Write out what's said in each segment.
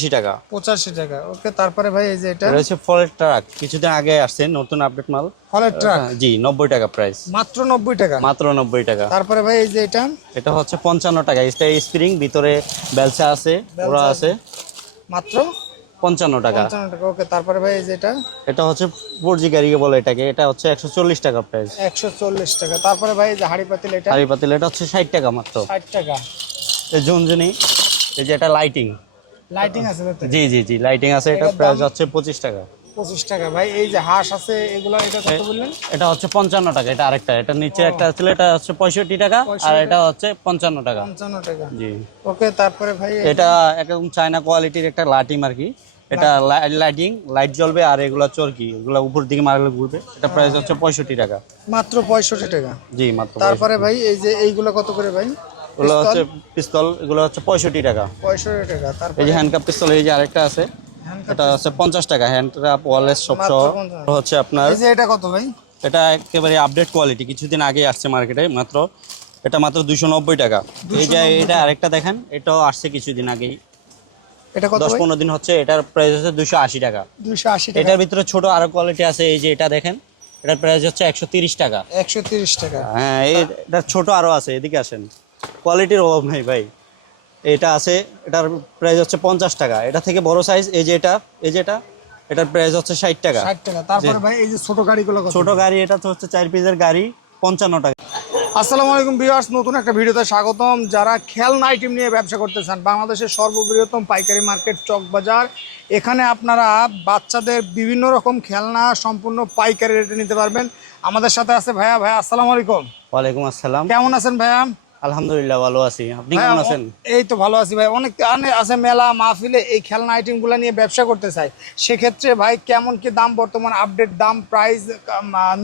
টাকা। পঁচাশি টাকা। ওকে তারপরে ভাই এই যে এটা? ফলের ট্রাক। কিছুদিন আগে আসছে নতুন আপডেট মাল। ফলের ট্রাক? জি নব্বই টাকা প্রাইস মাত্র নব্বই টাকা? মাত্র নব্বই টাকা। তারপরে ভাই এই যে এটা? এটা হচ্ছে পঞ্চান্ন টাকা। এটা স্প্রিং ভিতরে বেলচা আছে ওরা আছে। মাত্র? পঞ্চান্ন টাকা। ওকে তারপরে ভাই এটা? এটা হচ্ছে ফোরজি গাড়ি বলে এটাকে। এটা হচ্ছে একশো চল্লিশ টাকা প্রাইস একশো চল্লিশ টাকা। তারপরে ভাই যে হাড়ি পাতিল এটা? হাড়ি পাতিল এটা হচ্ছে ষাট টাকা মাত্র। ষাট টাকা। এই ঝুনঝুনি এই যে এটা লাইটিং লাইটিং আছে জি জি জি লাইটিং আছে এটা প্রাইস হচ্ছে পঁচিশ টাকা। পঁচিশ টাকা। ভাই এই যে হাঁস আছে এগুলো এটা কত বললেন? এটা হচ্ছে পঞ্চান্ন টাকা এটা আরেকটা এটা নিচে একটা ছিল এটা হচ্ছে পঁয়ষট্টি টাকা আর এটা হচ্ছে পঞ্চান্ন টাকা। পঞ্চান্ন টাকা। জি। ওকে তারপরে ভাই এটা একদম চায়না কোয়ালিটির একটা লাইটিং আর কি। এটা লাইটিং লাইট জ্বলবে আর এগুলো চরকি এগুলো উপর দিকে মারলে ঘুরবে। এটা প্রাইস হচ্ছে পঁয়ষট্টি টাকা। মাত্র পঁয়ষট্টি টাকা। জি মাত্র তারপরে ভাই এই যে এইগুলো কত করে ভাই? এগুলো হচ্ছে পিস্তল এগুলো হচ্ছে পঁয়ষট্টি টাকা। পঁয়ষট্টি টাকা এই যে হ্যান্ডকাপ পিস্তল এই যে আরেকটা আছে এটা হচ্ছে পঞ্চাশ টাকা হ্যান্ডকাপ ওয়ালেস সব সহ। হচ্ছে আপনার এটা কত ভাই? এটা একেবারে আপডেট কোয়ালিটি কিছুদিন আগে আসছে মার্কেটে মাত্র এটা মাত্র দুশো নব্বই টাকা। এই যে এটা আরেকটা দেখেন এটাও আসছে কিছুদিন আগেই। এটা কত দশ ভাই? পনেরো দিন হচ্ছে এটার প্রাইস হচ্ছে দুশো আশি টাকা। দুইশো আশি টাকা। এটার ভিতরে ছোট আরও কোয়ালিটি আছে এই যে এটা দেখেন এটার প্রাইস হচ্ছে একশো তিরিশ টাকা। একশো তিরিশ টাকা। হ্যাঁ এটার ছোট আরও আছে এদিকে আসেন। কোয়ালিটির অভাব নাই ভাই। এটা আছে এটার প্রাইস হচ্ছে পঞ্চাশ টাকা। এটা থেকে বড় সাইজ এই যে এটা এই যে এটা এটার প্রাইস হচ্ছে ষাট টাকা। টাকা। তারপরে ভাই এই যে ছোট গাড়িগুলো ছোট গাড়ি এটা তো হচ্ছে চার পিসের গাড়ি পঞ্চান্ন টাকা। আসসালামু আলাইকুম ভিউয়ার্স নতুন একটা ভিডিওতে স্বাগতম। যারা খেলনা আইটেম নিয়ে ব্যবসা করতে চান বাংলাদেশের সর্ববৃহত্তম পাইকারি মার্কেট চক বাজার এখানে আপনারা বাচ্চাদের বিভিন্ন রকম খেলনা সম্পূর্ণ পাইকারি রেটে নিতে পারবেন। আমাদের সাথে আছে ভাইয়া। ভাইয়া আসসালামু আলাইকুম। ওয়ালাইকুম আসসালাম। কেমন আছেন ভাইয়া? আলহামদুলিল্লাহ ভালো আছি। আপনি কেমন আছেন? এই তো ভালো আছি ভাই। অনেক আছে মেলা মাহফিলে এই খেলনা আইটেমগুলো নিয়ে ব্যবসা করতে চাই। সেক্ষেত্রে ভাই কেমন কি দাম বর্তমান আপডেট দাম প্রাইস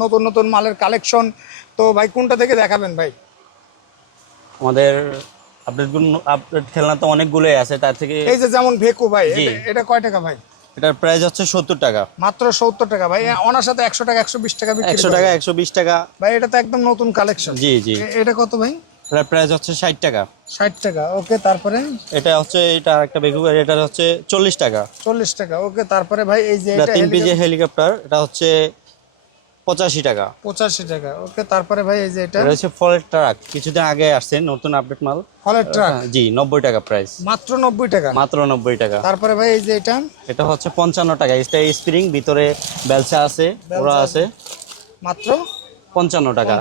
নতুন নতুন মালের কালেকশন তো ভাই কোনটা থেকে দেখাবেন ভাই? আমাদের আপডেট আপডেট খেলনা তো অনেকগুলোই আছে তার থেকে এই যে যেমন ভেকু ভাই এটা কয় টাকা ভাই? এটার প্রাইস হচ্ছে সত্তর টাকা। মাত্র সত্তর টাকা ভাই। ওনার সাথে একশো টাকা একশো বিশ টাকা একশো টাকা একশো বিশ টাকা। ভাই এটা তো একদম নতুন কালেকশন জি জি। এটা কত ভাই? এটার প্রাইস হচ্ছে ষাট টাকা। ষাট টাকা ওকে তারপরে? এটা হচ্ছে এটা একটা বেগু এটা হচ্ছে চল্লিশ টাকা। চল্লিশ টাকা ওকে তারপরে ভাই এই যে তিন পিজি হেলিকপ্টার এটা হচ্ছে পঁচাশি টাকা। পঁচাশি টাকা ওকে তারপরে ভাই এই যে এটা? এটা হচ্ছে ফলের ট্রাক কিছুদিন আগে আসছে নতুন আপডেট মাল। ফলের ট্রাক? জি নব্বই টাকা প্রাইস মাত্র নব্বই টাকা? মাত্র নব্বই টাকা। তারপরে ভাই এই যে এটা? এটা হচ্ছে পঞ্চান্ন টাকা এটা স্প্রিং ভিতরে বেলচা আছে ওরা আছে। মাত্র? পঞ্চান্ন টাকা।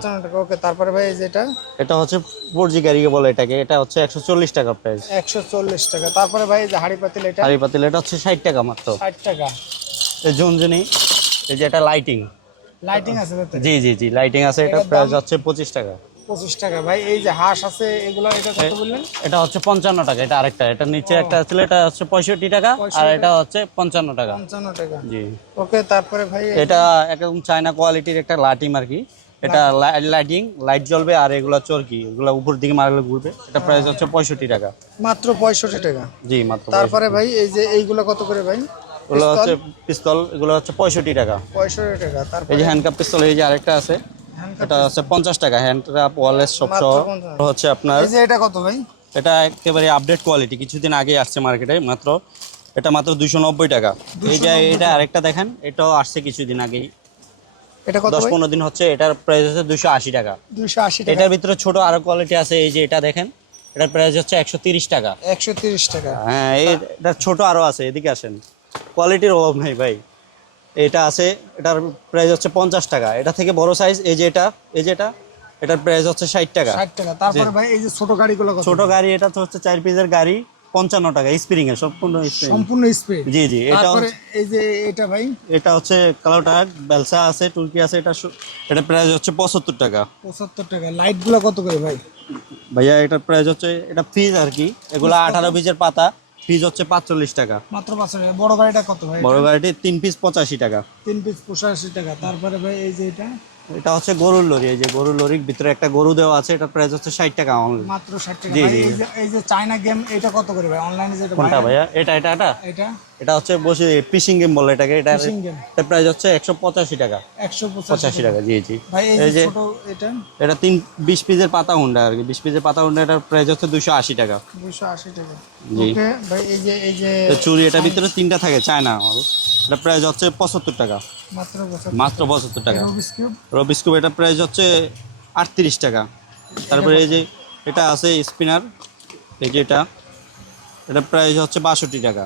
ওকে তারপরে ভাই যেটা? এটা হচ্ছে ফোরজি গাড়ি বলে এটাকে এটা হচ্ছে একশো চল্লিশ টাকা প্রাইস একশো চল্লিশ টাকা তারপরে ভাই যে হাড়ি পাতিল এটা? হাড়ি পাতিল এটা হচ্ছে ষাট টাকা মাত্র। ষাট টাকা। এই ঝুনঝুনি এই যে এটা লাইটিং লাইটিং আছে জি জি জি লাইটিং আছে এটা প্রাইস হচ্ছে পঁচিশ টাকা। পঁচিশ টাকা। ভাই এই যে হাঁস আছে এগুলো এটা কত বললেন? এটা হচ্ছে পঞ্চান্ন টাকা এটা আরেকটা এটা নিচে একটা ছিল এটা হচ্ছে পঁয়ষট্টি টাকা আর এটা হচ্ছে পঞ্চান্ন টাকা। পঞ্চান্ন টাকা। জি। ওকে তারপরে ভাই এটা একদম চায়না কোয়ালিটির একটা লাইটিং আর কি। এটা লাইটিং লাইট জ্বলবে আর এগুলো চরকি এগুলো উপর দিকে মারলে ঘুরবে। এটা প্রাইস হচ্ছে পঁয়ষট্টি টাকা। মাত্র পঁয়ষট্টি টাকা। জি মাত্র তারপরে ভাই এই যে এইগুলো কত করে ভাই? এগুলো হচ্ছে পিস্তল এগুলো হচ্ছে পঁয়ষট্টি টাকা। পঁয়ষট্টি টাকা এই তারপরে যে হ্যান্ডকাপ পিস্তল এই যে আরেকটা আছে। এটা হচ্ছে পঞ্চাশ টাকা হ্যান্ডকাপ ওয়ালেস সব মাত্র সহ। 50 হচ্ছে আপনার এই যে এটা কত ভাই? এটা একেবারে আপডেট কোয়ালিটি কিছুদিন আগে আসছে মার্কেটে মাত্র। এটা মাত্র দুশো নব্বই টাকা। এই যে এটা আরেকটা দেখেন এটাও আসছে কিছুদিন আগেই। এটা কত দশ ভাই? পনেরো দিন হচ্ছে এটার প্রাইস হচ্ছে দুশো আশি টাকা। দুইশো আশি টাকা। এটার ভিতরে ছোট আরও কোয়ালিটি আছে এই যে এটা দেখেন এটার প্রাইস হচ্ছে একশো তিরিশ টাকা। একশো তিরিশ টাকা। হ্যাঁ এটার ছোট আরও আছে এদিকে আসেন। কোয়ালিটির অভাব নেই ভাই। এটা আছে এটার প্রাইস হচ্ছে পঞ্চাশ টাকা। এটা থেকে বড় সাইজ এই যে এটা এই যে এটা এটার প্রাইস হচ্ছে ষাট টাকা। ষাট টাকা। তারপরে ভাই এই যে ছোট গাড়িগুলো ছোট গাড়ি এটা তো হচ্ছে চার পিসের গাড়ি পঞ্চান্ন টাকা স্প্রিং এর সম্পূর্ণ সম্পূর্ণ স্পিড জি জি এটা এই যে এটা ভাই? এটা হচ্ছে কালোটা বেলসা আছে টুলকি আছে এটা এটা প্রাইস হচ্ছে পঁচাত্তর টাকা। পঁচাত্তর টাকা। লাইটগুলো কত করে ভাই? ভাইয়া এটার প্রাইস হচ্ছে এটা ফিজ আর কি এগুলো আঠারো পিসের পাতা। ফ্রিজ হচ্ছে পাঁচচল্লিশ টাকা। মাত্র পাঁচশো টাকা বড় গাড়িটা কত ভাই বড় গাড়িটি 3 পিস পঁচাশি টাকা। 3 পিস পঁচাশি টাকা। তারপরে ভাই এই যে এটা? এটা হচ্ছে গরুর লরি এই যে গরুর লরির ভিতরে একটা গরু দেওয়া আছে এটার প্রাইস হচ্ছে ষাট টাকা অনলি মাত্র ষাট টাকা। ভাই এই যে চায়না গেম এটা কত করে ভাই? অনলাইনে যেটা কোনটা ভাই ভাইয়া? এটা এটা এটা? এটা? এটা হচ্ছে বসে পিসিং গেম বলে এটাকে। এটা। এটার প্রাইস হচ্ছে একশো পঁচাশি টাকা। একশো পঁচাশি পঁচাশি টাকা। জি জি। ভাই এই যে ছোট এটা? এটা তিন বিশ পিসের পাতা হুন্ডা আর কি। বিশ পিসের পাতা হুন্ডা এটার প্রাইস হচ্ছে দুশো আশি টাকা। দুশো আশি টাকা। ওকে ভাই এই যে এই যে চুরি এটার ভিতরে তিনটা থাকে চায়না এটা প্রাইস হচ্ছে পঁচাত্তর টাকা। মাত্র পঁচাত্তর টাকা। Rubik's cube? এটা প্রাইস হচ্ছে আটত্রিশ টাকা। তারপরে এই যে এটা আছে স্পিনার এই যে এটা। এটা প্রাইস হচ্ছে বাষট্টি টাকা।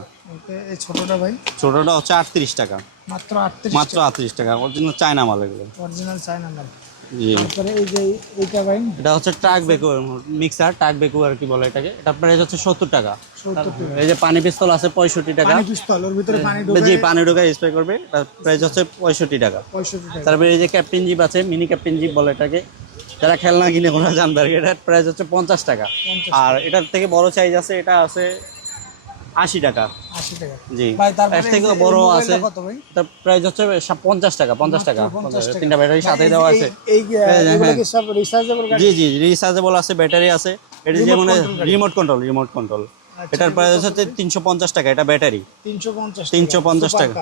এই ছোটটা ভাই? ছোটোটা হচ্ছে আটত্রিশ টাকা। মাত্র আটত্রিশ মাত্র আটত্রিশ টাকা। অরিজিনাল চায়না মাল এগুলো। অরিজিনাল চায়না মাল। তারপরে এই যে এইটা ভাই এটা হচ্ছে ট্রাক বেকু মিক্সার ট্রাক বেকু আর কি বলে এটাকে। এটা প্রাইস হচ্ছে সত্তর টাকা। এই যে পানি পিস্তল আছে পঁয়ষট্টি টাকা। পিস্তল ওর ভিতরে পানি জি পানি ঢোকায় স্প্রে করবে। প্রাইস হচ্ছে পঁয়ষট্টি টাকা। তারপরে এই যে ক্যাপ্টেন জিপ আছে মিনি ক্যাপ্টেন জিপ বলে এটাকে। যারা খেলনা কিনে ওরা জানবে আর কি। এটার প্রাইস হচ্ছে পঞ্চাশ টাকা। আর এটার থেকে বড় সাইজ আছে এটা আছে আশি টাকা। জি। তারপরে এর থেকে বড় আছে প্রাইস হচ্ছে পঞ্চাশ টাকা পঞ্চাশ টাকা। মাত্র 50 টাকা। তিনটা ব্যাটারি সাথে দেওয়া আছে। হ্যাঁ। গাড়ি? জি জি রিচার্জেবল আছে ব্যাটারি আছে। এটা যেমন রিমোট কন্ট্রোল রিমোট কন্ট্রোল এটার প্রাইস হচ্ছে তিনশো পঞ্চাশ টাকা এটা ব্যাটারি। তিনশো পঞ্চাশ টাকা।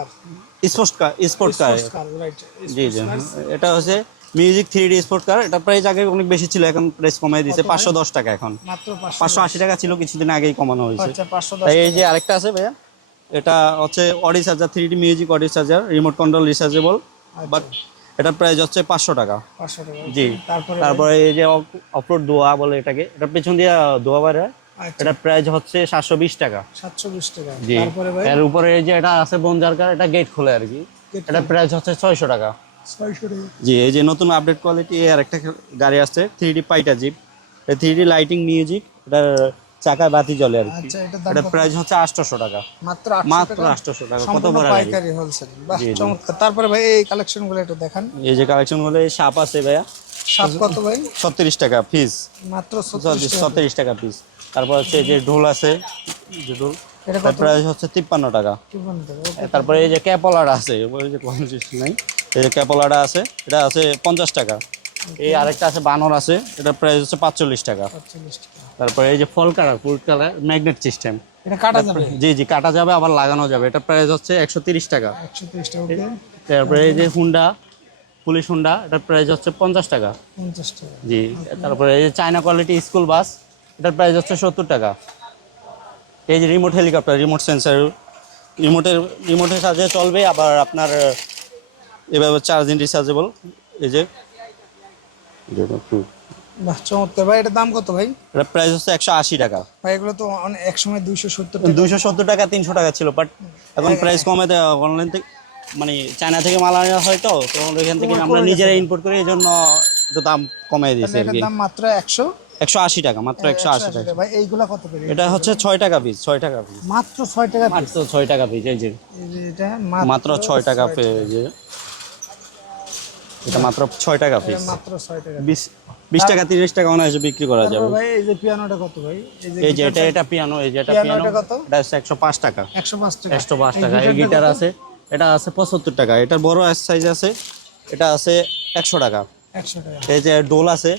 স্পোর্ট কার স্পোর্ট কার জি জি এটা হচ্ছে music three D sport car এটা প্রাইস আগে অনেক বেশি ছিল এখন প্রাইস কমাই দিয়েছে পাঁচশো দশ টাকা এখন। পাঁচশো আশি টাকা ছিল কিছুদিন আগেই কমানো হয়েছে। আচ্ছা 510 তাই এই যে আরেকটা আছে ভাইয়া এটা হচ্ছে Audi charger three D music Audi charger remote control rechargeable but এটার প্রাইস হচ্ছে পাঁচশো টাকা। জি। তারপরে এই যে অপলোড দোয়া বলে এটাকে এটা পেছন দিয়ে দোয়া বাইরে আচ্ছা। এটার প্রাইস হচ্ছে সাতশো বিশ টাকা। 720 টাকা। জি। এর উপরে এই যে এটা আছে বনজার কার এটা গেট খোলে আর কি। এটার প্রাইস হচ্ছে ছয়শো টাকা। জি এই যে নতুন আপডেট কোয়ালিটি আর একটা গাড়ি আসছে three D পাইটা jeep three D lighting music এটার চাকায় বাতি জ্বলে আর কি। আচ্ছা কত? প্রাইস হচ্ছে আটশোশো টাকা। মাত্র 800 মাত্র টাকা? টাকা কত বড় পাইকারি হোলসেল বাহ জি, জি। চমৎকার। তারপরে ভাই এই কালেকশনগুলো একটু দেখান। এই যে সাপ আছে ভাইয়া। সাত কত ভাই? ছত্রিশ টাকা পিস মাত্র 36 টাকা। ছত্রিশ টাকা পিস তারপর হচ্ছে যে ঢোল আছে। যে ঢোল। এটা প্রাইস হচ্ছে তিপ্পান্ন টাকা। 52 টাকা তারপরে এই যে ক্যাপলাটা আছে ওই যে কোনো সিস্টেম নাই। এই ক্যাপলাটা আছে এটা আছে পঞ্চাশ টাকা। এই আরেকটা আছে বানর আছে এটা প্রাইস হচ্ছে পাঁচচল্লিশ টাকা। তারপরে এই যে full colour food colour magnet system এটা কাটা যাবে? জি জি কাটা যাবে আবার লাগানো যাবে। এটা প্রাইস হচ্ছে একশো তিরিশ টাকা। 130 টাকা ওকে তারপরে এই যে হুন্ডা পুলিশ হুন্ডা এটার প্রাইস হচ্ছে পঞ্চাশ টাকা। 50 টাকা। জি তারপরে এই যে চায়না কোয়ালিটি স্কুল বাস এটার প্রাইস হচ্ছে সত্তর টাকা। এই যে রিমোট হেলিকপ্টার রিমোট সেন্সার রিমোটের রিমোটের সাহায্যে চলবে আবার আপনার এভাবে চার্জিং রিচার্জেবল এই যে। বাহ চমৎকার। ভাই এটার দাম কত ভাই? এটার প্রাইস হচ্ছে একশো আশি টাকা। ভাই এগুলো তো এক সময় 270 টাকা। দুইশো সত্তর টাকা তিনশো টাকা ছিল বাট এখন প্রাইস কমে অনলাইন থেকে মানে চায়না থেকে মাল আনা হয় তো তো এখান থেকে আমরা নিজেরা ইম্পোর্ট করি এই জন্য একটু দাম কমাই দিয়েছি আর কি। দাম মাত্র 100 একশো আশি টাকা মাত্র একশো আশি টাকা। ভাই এইগুলা কত করে? এটা হচ্ছে ছয় টাকা পিস ছয় টাকা পিস মাত্র 6 টাকা মাত্র ছয় টাকা পিস এই যে। এটা মাত্র ছয় টাকা পে- যে। এটা মাত্র ছয় টাকা পিস মাত্র 6 টাকা বিশ বিশ টাকা তিরিশ টাকা অনায়াসে বিক্রি করা যাবে। ভাই এই যে পিয়ানোটা কত ভাই? এই যে এটা এটা পিয়ানো এই যে এটা পিয়ানো এটা হচ্ছে একশো পাঁচ টাকা। 105 টাকা। একশো পাঁচ টাকা। এই গিটার আছে এটা আছে পঁচাত্তর টাকা। এটার বড় সাইজ আছে এটা আছে একশো টাকা। 100 টাকা। এই যে ডোল আছে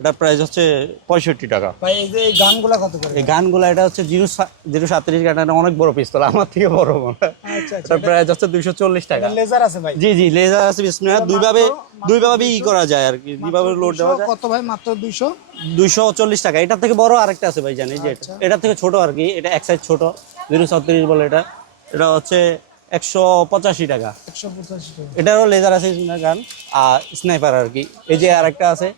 এটার প্রাইস হচ্ছে পঁয়ষট্টি টাকা। ভাই এই যে এই গানগুলা কত করে? এই গানগুলো এটা হচ্ছে জিরো জিরো সাতত্রিশ গানটা অনেক বড় পিস্তল আমার থেকে বড় মনে। আচ্ছা আচ্ছা এটার প্রাইস হচ্ছে দুইশো চল্লিশ টাকা। লেজার আছে ভাই? জি জি লেজার আছে বিসমিল্লাহ দুইভাবে দুইভাবে ই করা যায় আর কি দুইভাবে লোড দেওয়া যায়। কত ভাই মাত্র 200 দুইশো চল্লিশ টাকা এটার থেকে বড় আরেকটা আছে ভাই জানি যে এটা। আচ্ছা। এটার থেকে ছোট আর কি এটা এক সাইজ ছোট জিরো ছত্রিশ বলে এটা। এটা হচ্ছে একশো পঁচাশি টাকা। 185 টাকা। এটারও লেজার আছে গান। আর স্নাইপার আর কি এই যে আরেকটা আছে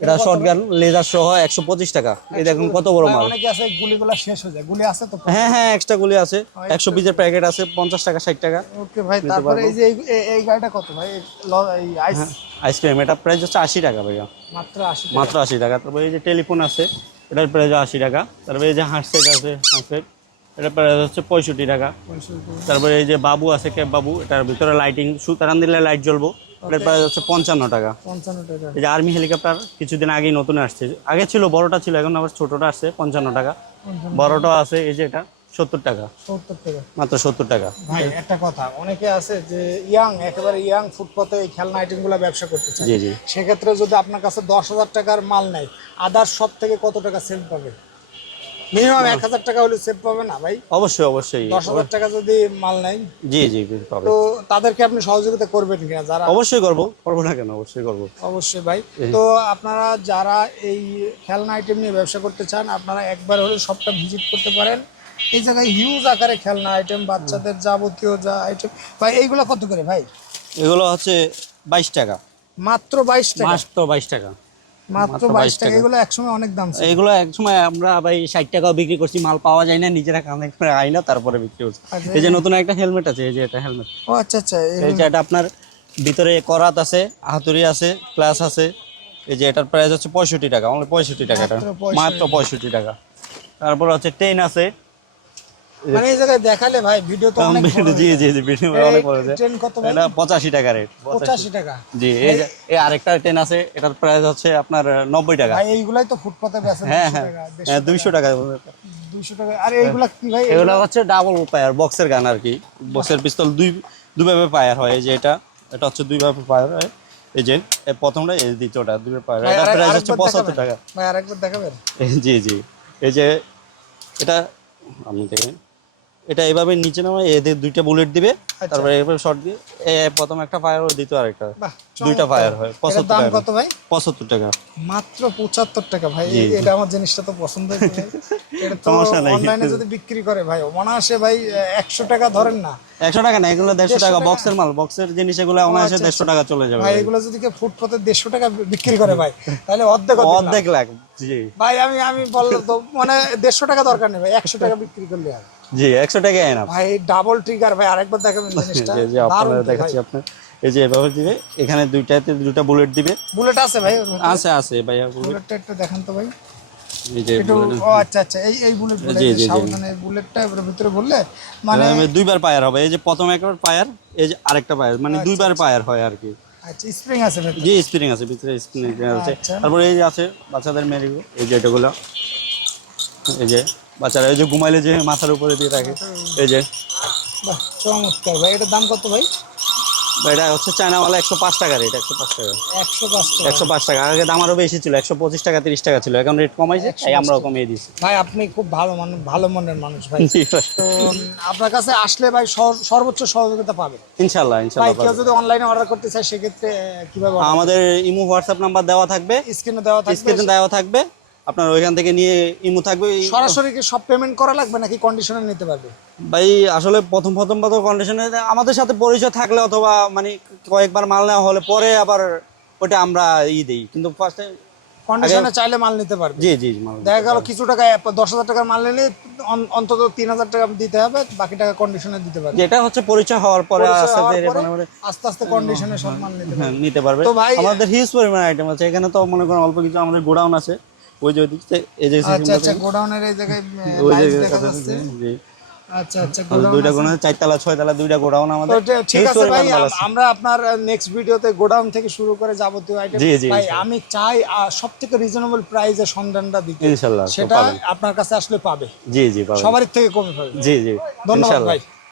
এটা শর্ট গান লেজার সহ একশো পঁচিশ টাকা। এই দেখুন কত বড় মাল। অনেকে আছে গুলিগুলা শেষ হয়ে যায়। গুলি আছে তো? হ্যাঁ হ্যাঁ এক্সট্রা গুলি আছে। একশো পিসের প্যাকেট আছে পঞ্চাশ টাকা ষাট টাকা। ওকে ভাই তারপরে এই যে এই- এই- এই গাড়িটা কত ভাই? এই আইস আইসক্রিম এটা প্রাইস হচ্ছে আশি টাকা ভাইয়া। মাত্র 80 মাত্র আশি টাকা। তারপরে এই যে টেলিফোন আছে এটার প্রাইস আশি টাকা। তারপরে এই যে হাঁসসেট আছে হাঁসসেট এটার প্রাইস হচ্ছে পঁয়ষট্টি টাকা। 65 টাকা। তারপরে এই যে বাবু আছে ক্যাব বাবু এটার ভিতরে লাইটিং সুতারান দিলে লাইট জ্বলবো। এটার প্রাইস হচ্ছে পঞ্চান্ন টাকা। 55 টাকা। এই যে আর্মি হেলিকপ্টার কিছুদিন আগেই নতুন আসছে। আগে ছিল বড়টা ছিল এখন আবার ছোটটা আসছে পঞ্চান্ন টাকা। বড়টা আছে এই যে এটা সত্তর টাকা। সত্তর টাকা। মাত্র সত্তর টাকা। ভাই একটা কথা অনেকে আছে যে ইয়াং একেবারে ইয়াং ফুটপাতে এই খেলনা আইটেমগুলো ব্যবসা করতে চায়। জি জি। সেক্ষেত্রে যদি আপনার কাছে দশ হাজার টাকার মাল নেয় আদার সব থেকে কত টাকা সেল পাবে? মিনিমাম এক হাজার টাকা হলে সেভ পাবে না ভাই। অবশ্যই অবশ্যই। দশ হাজার টাকা যদি মাল নেয়। জি জি পাবে। তো তাদেরকে আপনি সহযোগিতা করবেন কিনা যারা অবশ্যই করব। করব না কেন? অবশ্যই করব। অবশ্যই ভাই। তো আপনারা যারা এই খেলনা আইটেম নিয়ে ব্যবসা করতে চান আপনারা একবার হলে সবটা ভিজিট করতে পারেন। এই জায়গায় হিউজ আকারে খেলনা আইটেম বাচ্চাদের যাবতীয় যা আইটেম ভাই এইগুলো কত করে ভাই? এগুলো হচ্ছে বাইশ টাকা। মাত্র বাইশ টাকা? মাত্র বাইশ টাকা। মাত্র মাত্র 22 টাকা টাকা। এগুলো একসময় অনেক দাম ছিল। এগুলো এক আমরা ভাই ষাট টাকাও বিক্রি করছি মাল পাওয়া যায় না নিজেরা কামাই করে আই না তারপরে বিক্রি করছি আচ্ছা, এই যে নতুন একটা হেলমেট আছে এই যে এটা হেলমেট ও আচ্ছা আচ্ছা এই- এই যে এটা আপনার ভিতরে করাত আছে হাতুড়ি আছে প্লাস আছে এই যে এটার প্রাইস হচ্ছে পঁয়ষট্টি টাকা অনলি পঁয়ষট্টি টাকাটা মাত্র 65 মাত্র পঁয়ষট্টি টাকা। তারপর হচ্ছে টেন আছে মানে এই জায়গায় দেখালে ভাই ভিডিও তো অনেক জি জি জি ভিডিও অনেক বড় আছে। ট্রেন কত এটা পঁচাশি টাকা রেট পঁচাশি। টাকা। জি এই এই আরেকটা আছে এটার প্রাইস হচ্ছে আপনার নব্বই টাকা। ভাই এইগুলাই তো ফুটপাতে বেচেন হ্যাঁ 200 হ্যাঁ। টাকা হ্যাঁ দুইশো টাকা। দুইশো টাকা। আর এইগুলা কি ভাই? এগুলো হচ্ছে ডাবল পায়ার বক্সের গান আর কি। বক্সের পিস্তল দুই দুইভাবে পায়ার হয় এই যে এটা। এটা হচ্ছে দুইভাবে পায়ার হয়। এই যে প্রথমটা এই দ্বিতীয়টা দুইভাবে পায়ার এটা প্রাইস হচ্ছে আরেকবার পঁচাত্তর দেখাবেন? টাকা। ভাই আরেকবার দেখাবেন। জি জি। এই যে এটা আমি দেখেন এটা এভাবে নিচে নামা এদের দুইটা বুলেট দিবে তারপরে এভাবে শর্ট দিয়ে প্রথম একটা ফায়ার হয় দ্বিতীয় আরেকটা। দুইটা ফায়ার হয় পঁচাত্তর দাম টাকা। কত ভাই? পঁচাত্তর টাকা। মাত্র পঁচাত্তর টাকা ভাই। এটা আমার জিনিসটা তো পছন্দ হয়েছে এটা তো অনলাইনে যদি বিক্রি করে ভাই অনায়াসে ভাই একশো টাকা ধরেন না। একশো টাকা না এগুলো দেড়শো টাকা? বক্সের মাল বক্সের জিনিস এগুলো অনায়াসে আচ্ছা, দেড়শো টাকা চলে যাবে ভাই এগুলো যদি কেউ ফুটপাতে দেড়শো টাকা বিক্রি করে ভাই তাহলে অর্ধেক অর্ধেক লাখ জি। ভাই আমি আমি বললাম তো মানে দেড়শো টাকা দরকার নেই ভাই একশো টাকা বিক্রি করলে আর জি একশো টাকায় না ভাই ডাবল ট্রিগার ভাই আরেকবার দেখাবেন জিনিসটা। যে আপনারা দেখাচ্ছি আপনার এই যে এভাবে দিবে এখানে দুইটাতে দুইটা বুলেট দিবে। বুলেট আছে ভাই আছে আছে ভাইয়া বুলেট বুলেটটা একটু দেখান তো ভাই। এই যে ও আচ্ছা আচ্ছা এই এই বুলেট জি, জি, জি। সাবধানে বুলেটটা এবার ভিতরে বললে মানে দুইবার পায়ার হবে। এই যে প্রথম একবার পায়ার এই যে আরেকটা পায়ার মানে দুইবার পায়ার হয় আর কি। আচ্ছা স্প্রিং আছে ভেতরে। যে স্প্রিং আছে ভিতরে স্প্রিং আছে। আচ্ছা। তারপরে এই যে আছে বাচ্চাদের মেরিগো এই যে এটাগুলো। এই যে বাচ্চারা এই যে ঘুমাইলে যে মাথার উপরে দিয়ে রাখে এই যে। বাহ চমৎকার ভাই এটার দাম কত ভাই? এটা হচ্ছে চায়নাওয়ালা একশো পাঁচ টাকা রেট একশো পাঁচ টাকা। একশো পাঁচ টাকা। একশো পাঁচ টাকা আগে দাম আরও বেশি ছিল একশো পঁচিশ টাকা তিরিশ টাকা ছিল এখন রেট কমাইছে তাই আমরাও কমিয়ে দিয়েছি। ভাই আপনি খুব ভালো মানুষ ভালো মনের মানুষ ভাই। তো আপনার কাছে আসলে ভাই সর- সর্বোচ্চ সহযোগিতা পাবে ইনশাল্লাহ ভাই ইনশাল্লাহ কেউ যদি অনলাইনে অর্ডার করতে চায় সেক্ষেত্রে কীভাবে আমাদের ইমো হোয়াটসঅ্যাপ নাম্বার দেওয়া থাকবে। স্ক্রিনে দেওয়া থাকবে? স্ক্রিনে দেওয়া থাকবে। আপনার ওইখান থেকে নিয়ে ইমো থাকবে সরাসরি কি সব পেমেন্ট করা লাগবে নাকি কন্ডিশনে নিতে পারবে? ভাই আসলে প্রথম প্রথম প্রথম কন্ডিশনে আমাদের সাথে পরিচয় থাকলে অথবা মানে কয়েকবার মাল নেওয়া হলে পরে আবার ওটা আমরা ই দিই। কিন্তু ফার্স্টে কন্ডিশনে চাইলে মাল নিতে পারবে। জি জি মাল দেখা গেল কিছু টাকা দশ হাজার টাকার মাল নিলে অন্তত তিন হাজার টাকা দিতে হবে বাকি টাকা কন্ডিশনে দিতে পারবে। যেটা হচ্ছে পরিচয় হওয়ার পরে আস্তে আস্তে পরে আস্তে আস্তে কন্ডিশনে সব মাল নিতে পারবে। হ্যাঁ, নিতে পারবে। তো ভাই- আমাদের হিউজ পরিমাণ আইটেম আছে। এখানে তো মনে করেন অল্প কিছু আমাদের গোডাউন আছে। ওই যে এই যে আচ্ছা আচ্ছা গোডাউনের এই জায়গায় ওই যে আচ্ছা আচ্ছা দুইটা গোডাউন চারতলা ছয়তলা দুইটা গোডাউন আমাদের। ঠিক আছে ভাই। আমরা আপনার নেক্সট ভিডিওতে গোডাউন থেকে শুরু করে যাবতীয় আইটেম ভাই আমি চাই সব থেকে রিজনেবল প্রাইসে সন্ধানটা দিতে। ইনশাল্লাহ সেটা আপনার কাছে আসলে পাবে। জি জি পাবেন সবারই থেকে কমে পাবে। জি জি ধন্যবাদ ভাই।